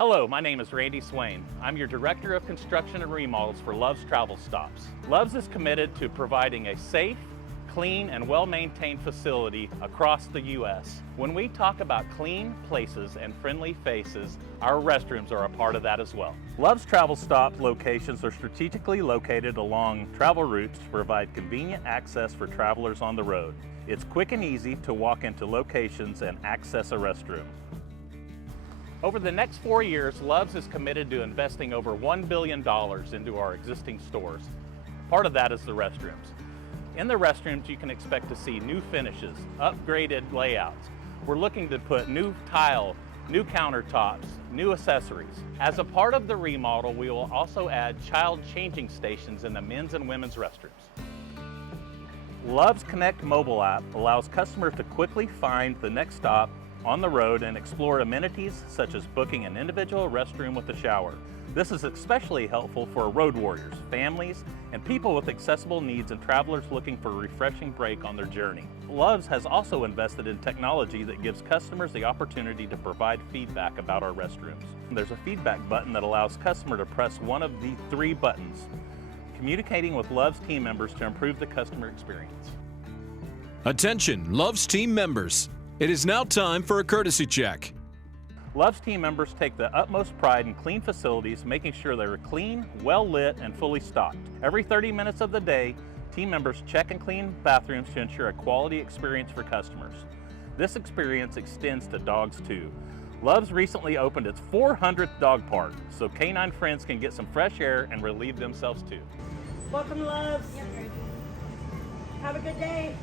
Hello, my name is Randy Swain. I'm your Director of Construction and Remodels for Love's Travel Stops. Love's is committed to providing a safe, clean, and well-maintained facility across the U.S. When we talk about clean places and friendly faces, our restrooms are a part of that as well. Love's Travel Stop locations are strategically located along travel routes to provide convenient access for travelers on the road. It's quick and easy to walk into locations and access a restroom. Over the next 4 years, Love's is committed to investing over $1 billion into our existing stores. Part of that is the restrooms. In the restrooms, you can expect to see new finishes, upgraded layouts. We're looking to put new tile, new countertops, new accessories. As a part of the remodel, we will also add child changing stations in the men's and women's restrooms. Love's Connect mobile app allows customers to quickly find the next stop on the road and explore amenities such as booking an individual restroom with a shower. This is especially helpful for road warriors, families, and people with accessible needs and travelers looking for a refreshing break on their journey. Love's has also invested in technology that gives customers the opportunity to provide feedback about our restrooms. There's a feedback button that allows customer to press one of the 3 buttons, communicating with Love's team members to improve the customer experience. Attention, Love's team members. It is now time for a courtesy check. Love's team members take the utmost pride in clean facilities, making sure they're clean, well lit, and fully stocked. Every 30 minutes of the day, team members check and clean bathrooms to ensure a quality experience for customers. This experience extends to dogs too. Love's recently opened its 400th dog park, so canine friends can get some fresh air and relieve themselves too. Welcome, Loves. Yep, ready. Have a good day.